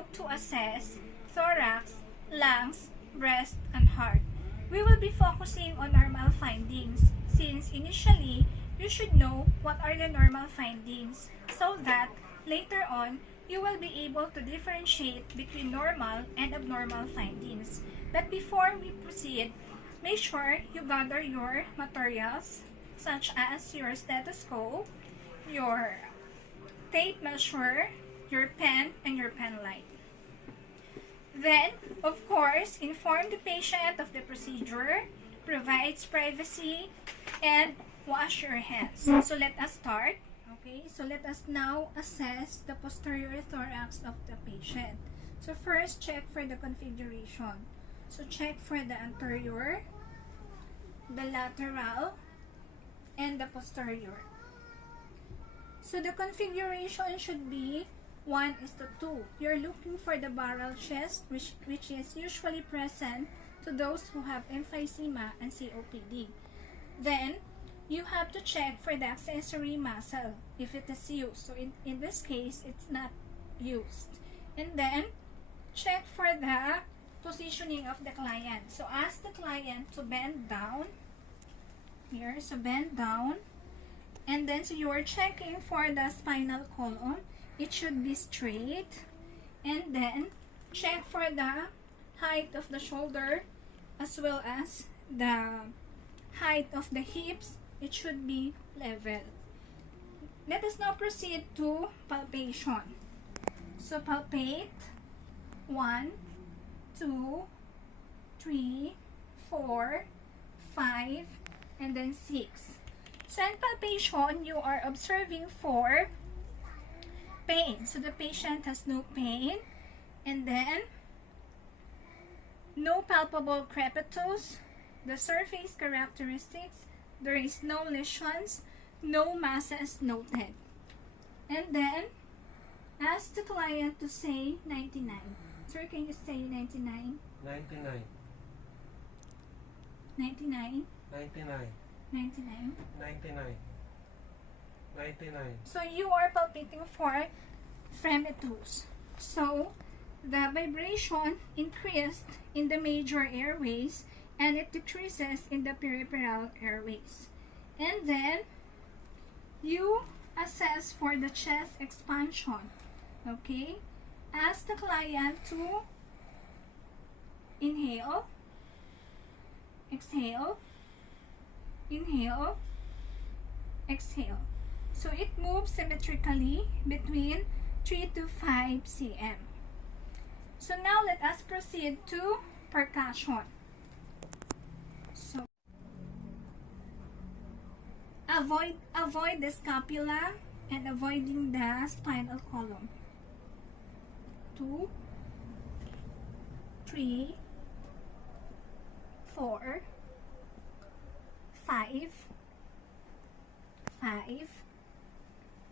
how to assess thorax, lungs, breast, and heart. We will be focusing on normal findings since initially you should know what are the normal findings so that later on you will be able to differentiate between normal and abnormal findings. But before we proceed, make sure you gather your materials such as your stethoscope, your tape measure, your pen, and your pen light. Then, of course, inform the patient of the procedure, provides privacy, and wash your hands. So let us start. Okay, so let us now assess the posterior thorax of the patient. So first, check for the configuration. So check for the anterior, the lateral, and the posterior. So the configuration should be 1:2. You're looking for the barrel chest, which is usually present to those who have emphysema and COPD. Then, you have to check for the accessory muscle if it is used. So in this case, it's not used. And then, check for the positioning of the client. So ask the client to bend down. Here, so bend down. And then, so you are checking for the spinal column. It should be straight. And then, check for the height of the shoulder as well as the height of the hips. It should be level. Let us now proceed to palpation. So palpate 1, 2, 3, 4, 5, and then 6. So in palpation, you are observing for pain. So the patient has no pain. And then, no palpable crepitus. The surface characteristics, there is no lesions, no masses noted. And then, ask the client to say 99. Sir, can you say 99? 99. 99? 99. 99? 99. 99. So you are palpating for fremitus. So the vibration increased in the major airways and it decreases in the peripheral airways. And then you assess for the chest expansion. Okay? Ask the client to inhale, exhale, inhale, exhale. So it moves symmetrically between 3 to 5 cm. So now let us proceed to percussion. So avoid the scapula and avoiding the spinal column. 2, 3, 4, 5,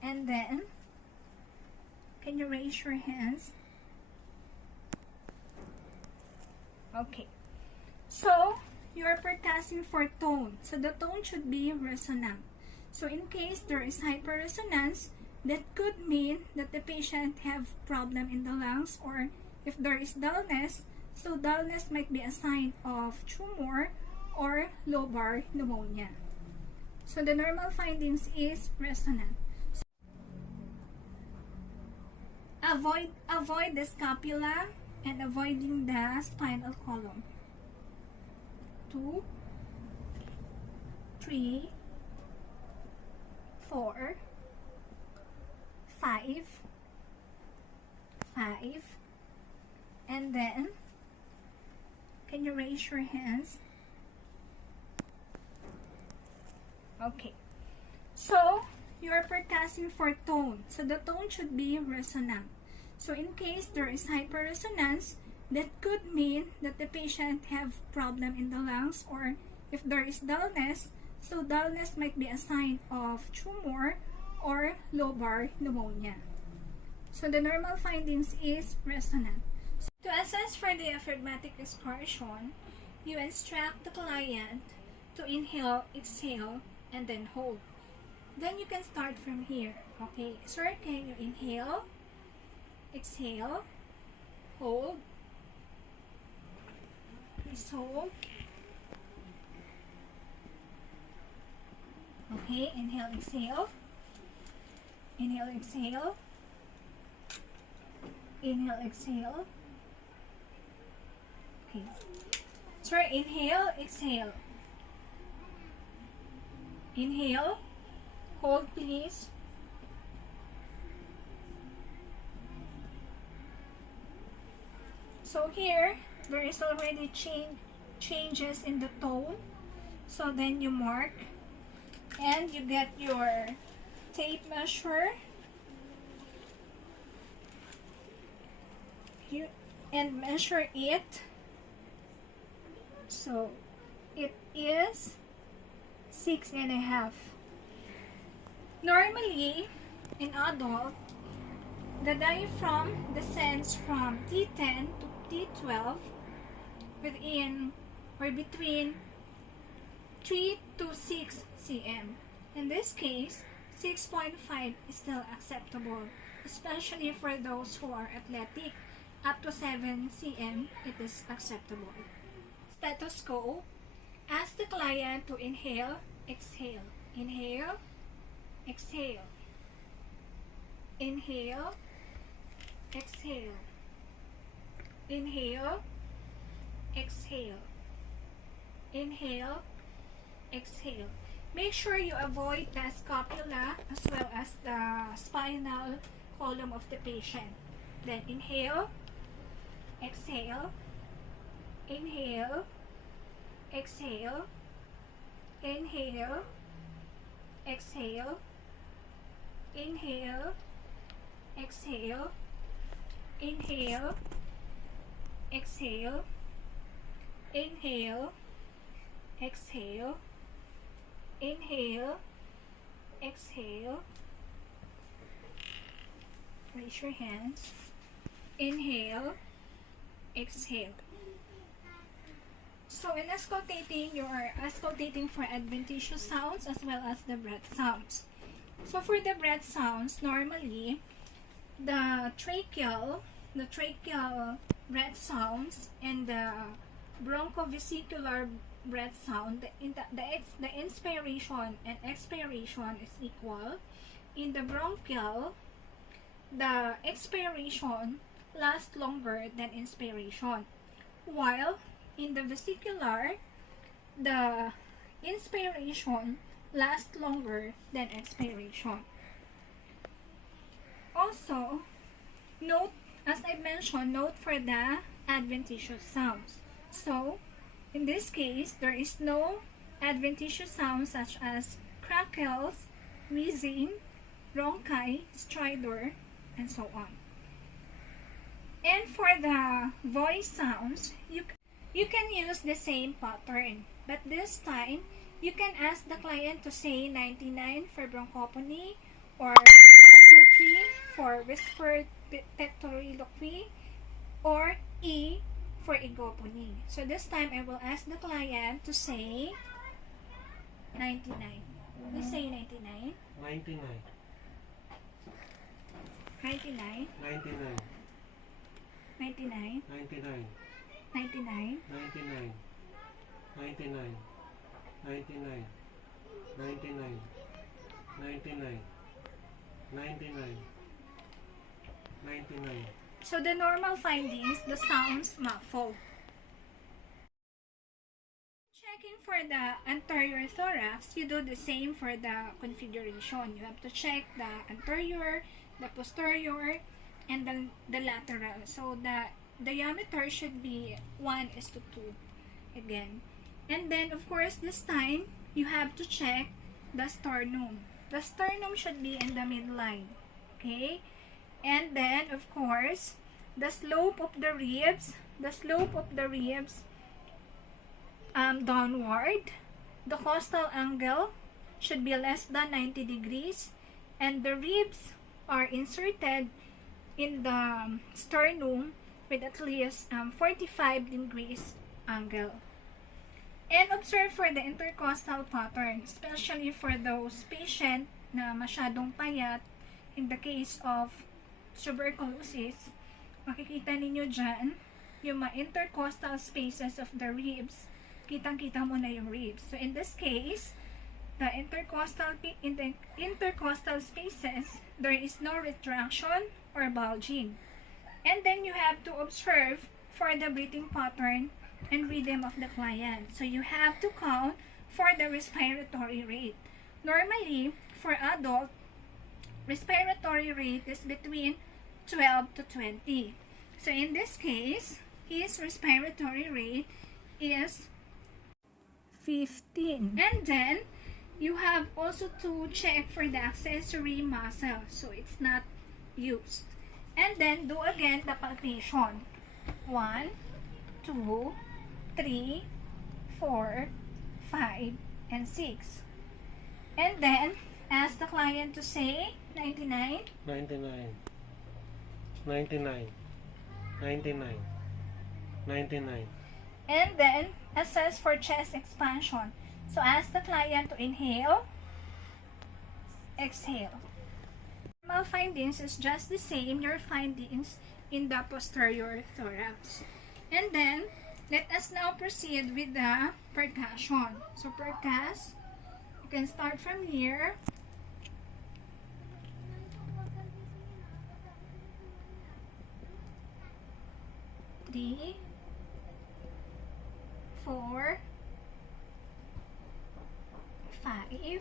and then can you raise your hands? Okay, so you're percussing for tone. So the tone should be resonant. So in case there is hyperresonance, that could mean that the patient have problem in the lungs, or if there is dullness, so dullness might be a sign of tumor or lobar pneumonia. So the normal findings is resonant. So avoid the scapula and avoiding the spinal column. 2, 3, 4, 5, and then can you raise your hands? Okay, so you're percussing for tone. So the tone should be resonant. So in case there is hyperresonance, that could mean that the patient have problem in the lungs, or if there is dullness, so dullness might be a sign of tumor or lobar pneumonia. So the normal findings is resonant. So to assess for diaphragmatic excursion, you instruct the client to inhale, exhale, and then hold. Then you can start from here. Okay, sir, can you inhale, exhale, Hold. Please hold. Okay, inhale, exhale. Inhale, exhale. Inhale, exhale. Okay. So inhale, exhale. Inhale. Hold, please. So here, there is already changes in the tone. So then you mark and you get your tape measure. And measure it. So it is 6.5. Normally, in adult, the diaphragm descends from T10 to T12 within or between 3 to 6 cm. In this case, 6.5 is still acceptable, especially for those who are athletic. Up to 7 cm, it is acceptable. Stethoscope. Ask the client to inhale, exhale. Inhale, exhale. Inhale, exhale. Inhale, exhale. Inhale, exhale. Make sure you avoid the scapula as well as the spinal column of the patient. Then inhale, exhale, inhale, exhale, inhale, exhale, inhale, exhale, inhale, exhale, inhale, exhale, inhale, exhale. Raise your hands. Inhale, exhale. So in auscultating, you are auscultating for adventitious sounds as well as the breath sounds. So for the breath sounds, normally the tracheal breath sounds and the bronchovesicular breath sound, the inspiration and expiration is equal. In the bronchial, the expiration lasts longer than inspiration, while in the vesicular, the inspiration lasts longer than expiration. Also, note, as I mentioned, note for the adventitious sounds. So, in this case, there is no adventitious sounds such as crackles, wheezing, bronchi, stridor, and so on. And for the voice sounds, you can use the same pattern, but this time you can ask the client to say 99 for bronchophony or 1, 2, 3 for whispered pectoriloquy or E for egophony. So this time I will ask the client to say 99. Please say 99. 99. 99. 99. 99. 99. 99. 99. 99. 99. 99. 99. 99. 99. So the normal findings, the sounds muffled. Checking for the anterior thorax, you do the same for the configuration. You have to check the anterior, the posterior, and the lateral. So the diameter should be 1:2 again. And then of course this time you have to check the sternum. The sternum should be in the midline. Okay? And then of course the slope of the ribs, downward. The costal angle should be less than 90 degrees, and the ribs are inserted in the sternum with at least 45 degrees angle. And observe for the intercostal pattern, especially for those patient na masyadong payat in the case of tuberculosis makikita ninyo dyan, yung mga intercostal spaces of the ribs, kitang-kita mo na yung ribs. So, in this case, the intercostal spaces, there is no retraction or bulging. And then, you have to observe for the breathing pattern and rhythm of the client. So, you have to count for the respiratory rate. Normally, for adult, respiratory rate is between 12 to 20. So, in this case, his respiratory rate is 15. And then, you have also to check for the accessory muscle. So, it's not used. And then, do again the palpation. 1, 2, 3, 4, 5, and 6. And then, ask the client to say 99. 99. 99. 99. 99. And then, assess for chest expansion. So, ask the client to inhale, exhale. Normal findings is just the same, your findings in the posterior thorax. And then, let us now proceed with the percussion. So, percuss, you can start from here. Three, 4, 5,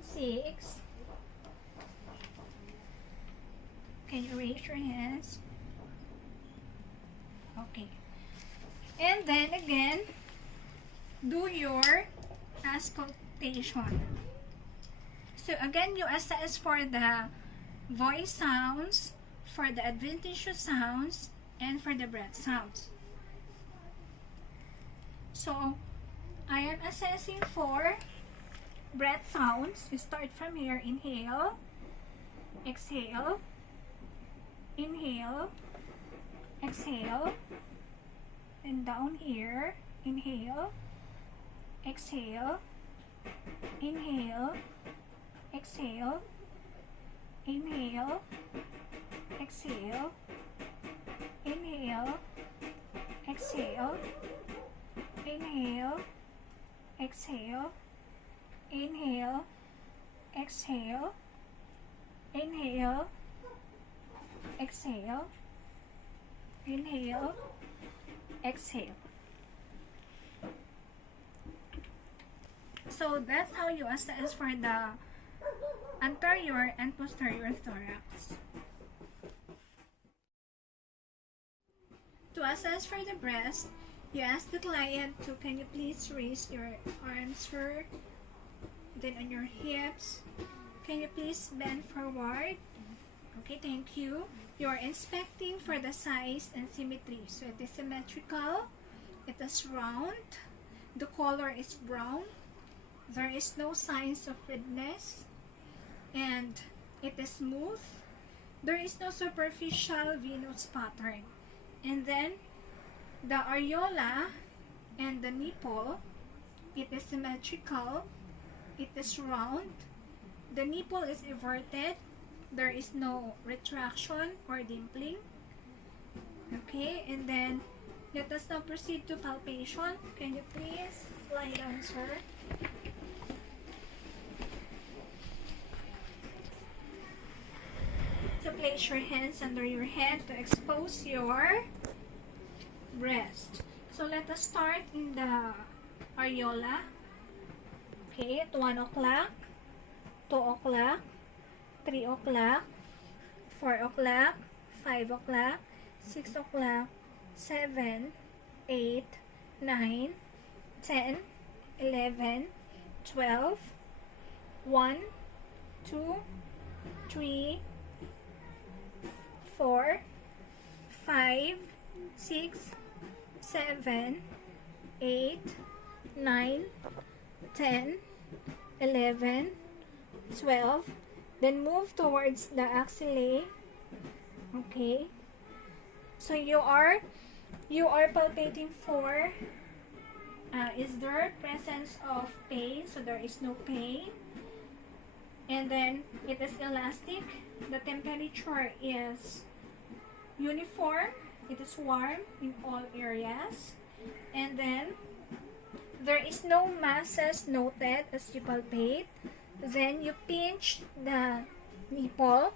6. Can you raise your hands? Okay. And then again, do your auscultation. So again, you assess for the voice sounds, for the adventitious sounds, and for the breath sounds. So, I am assessing for breath sounds. You start from here. Inhale, exhale, inhale, exhale, and down here. Inhale, exhale, inhale, exhale, inhale, exhale, inhale, exhale, inhale, exhale, inhale, exhale, inhale, exhale, inhale, exhale. So that's how you assess for the anterior and posterior thorax. To assess for the breast, you ask the client to, can you please raise your arms first, then on your hips. Can you please bend forward? Okay, thank you. You are inspecting for the size and symmetry. So it is symmetrical, it is round, the color is brown, there is no signs of redness, and it is smooth. There is no superficial venous pattern. And then, the areola and the nipple, it is symmetrical, it is round, the nipple is everted, there is no retraction or dimpling. Okay, and then, let us now proceed to palpation. Can you please lie down, sir? So place your hands under your head to expose your breast. So let us start in the areola. Okay, at 1 o'clock, 2 o'clock, 3 o'clock, 4 o'clock, 5 o'clock, 6 o'clock, 7, 8, 9, 10, 11, 12, 1, 2, 3, 4, 5, 6, 7, 8, 9, 10, 11, 12. Then move towards the axillae. Okay. So you are palpating for, is there presence of pain? So there is no pain. and then it is elastic. The temperature is uniform. It is warm in all areas, and then there is no masses noted as you palpate. Then you pinch the nipple.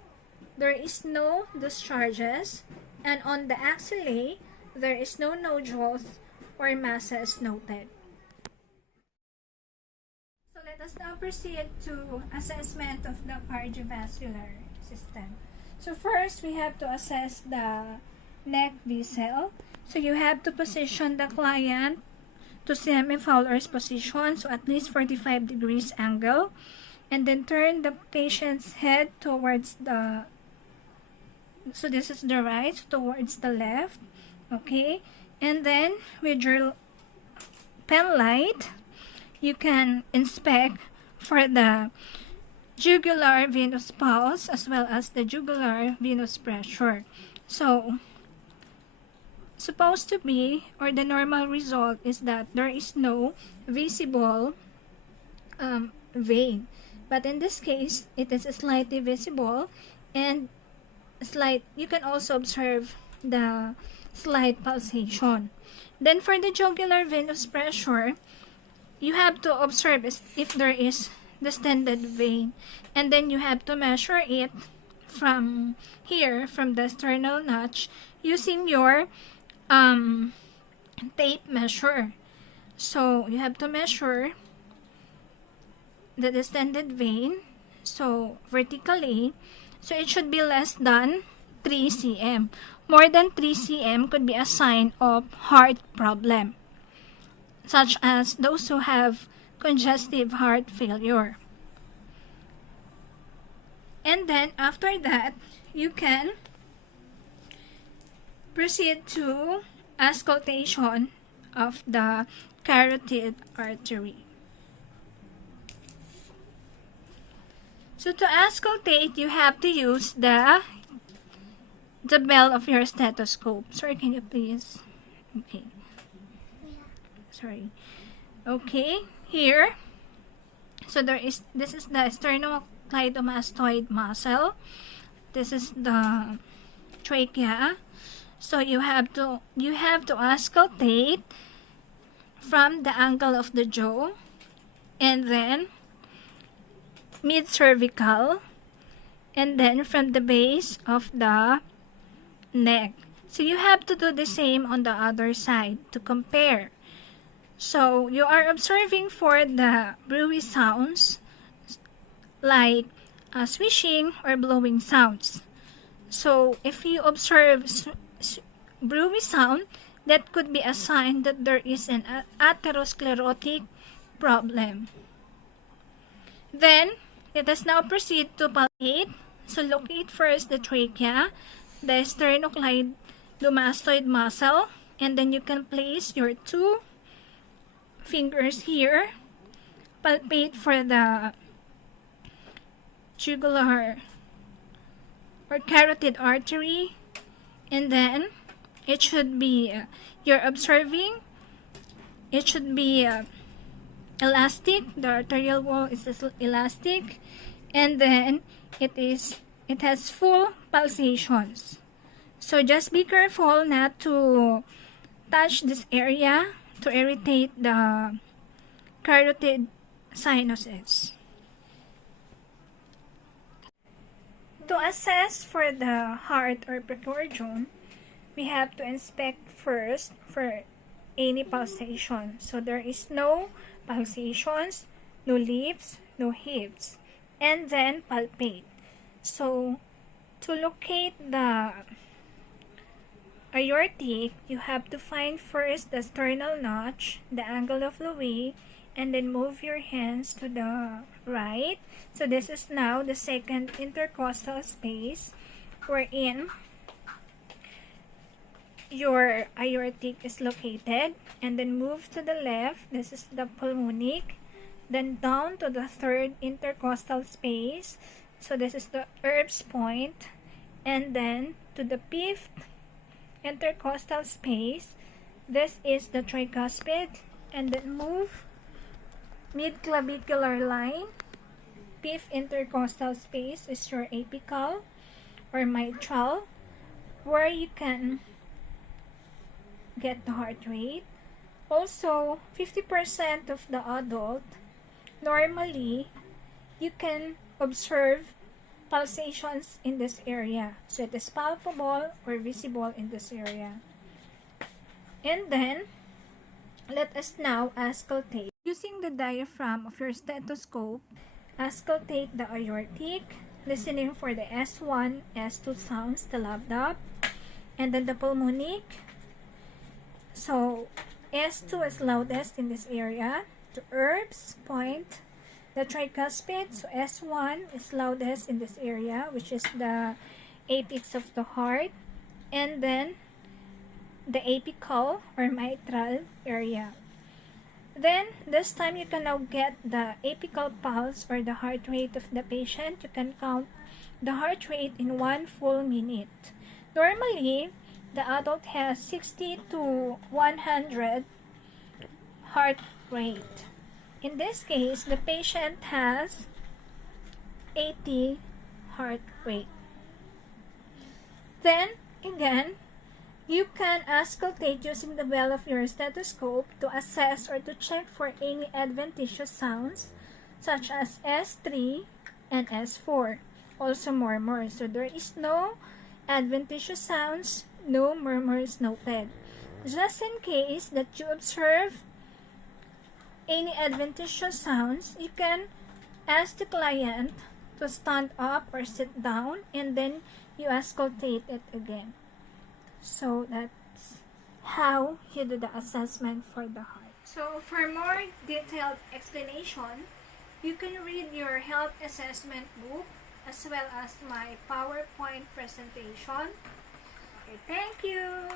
There is no discharges, and on the axillae there is no nodules or masses noted. So let us now proceed to assessment of the cardiovascular system. So first, we have to assess the neck vessel. So you have to position the client to semi-Fowler's position, so at least 45 degrees angle, and then turn the patient's head towards the, so this is the right, towards the left, okay? And then with your pen light, you can inspect for the jugular venous pulse as well as the jugular venous pressure. So, supposed to be, or the normal result is that there is no visible vein. But in this case, it is slightly visible, and you can also observe the slight pulsation. Then for the jugular venous pressure, you have to observe if there is distended vein, and then you have to measure it from here, from the sternal notch, using your tape measure. So you have to measure the distended vein, so vertically, so it should be less than 3 cm. More than 3 cm could be a sign of heart problem, such as those who have congestive heart failure. And then after that, you can proceed to auscultation of the carotid artery. So to auscultate, you have to use the bell of your stethoscope. Sorry, can you please? Okay. Sorry. Okay, here. So this is the sternocleidomastoid muscle. This is the trachea. So you have to auscultate from the angle of the jaw, and then mid-cervical, and then from the base of the neck. So you have to do the same on the other side to compare. So you are observing for the brewy sounds like swishing or blowing sounds. So if you observe brewy sound, that could be a sign that there is an atherosclerotic problem. Then let us now proceed to palpate. So locate first the trachea, the sternocleidomastoid muscle, and then you can place your 2 fingers here. Palpate for the jugular or carotid artery, and then it should be you're observing, it should be elastic. The arterial wall is elastic, and then it has full pulsations. So just be careful not to touch this area to irritate the carotid sinuses. To assess for the heart or precordium, we have to inspect first for any pulsation. So there is no pulsations, no leaps, no hips, and then palpate. So to locate the aortic, you have to find first the sternal notch, the angle of Louis, and then move your hands to the right. So this is now the second intercostal space wherein your aortic is located, and then move to the left. This is the pulmonic, then down to the third intercostal space. So this is the Erb's point, and then to the 5th intercostal space. This is the tricuspid, and then move mid-clavicular line fifth intercostal space is your apical or mitral, where you can get the heart rate. Also, 50% of the adult, normally, you can observe pulsations in this area. So it is palpable or visible in this area. And then, let us now auscultate. Using the diaphragm of your stethoscope, auscultate the aortic, listening for the S1, S2 sounds, the lub-dub, and then the pulmonic. So, S2 is loudest in this area. The herbs point the tricuspid. So, S1 is loudest in this area, which is the apex of the heart. And then, the apical or mitral area. Then, this time you can now get the apical pulse or the heart rate of the patient. You can count the heart rate in 1 full minute. Normally, the adult has 60 to 100 heart rate. In this case, the patient has 80 heart rate. Then, again, you can auscultate using the bell of your stethoscope to assess or to check for any adventitious sounds such as S3 and S4. Also murmurs. So there is no adventitious sounds, no murmurs noted. Just in case that you observe any adventitious sounds, you can ask the client to stand up or sit down, and then you auscultate it again. So that's how you do the assessment for the heart. So for more detailed explanation, you can read your health assessment book as well as my PowerPoint presentation. Okay, thank you!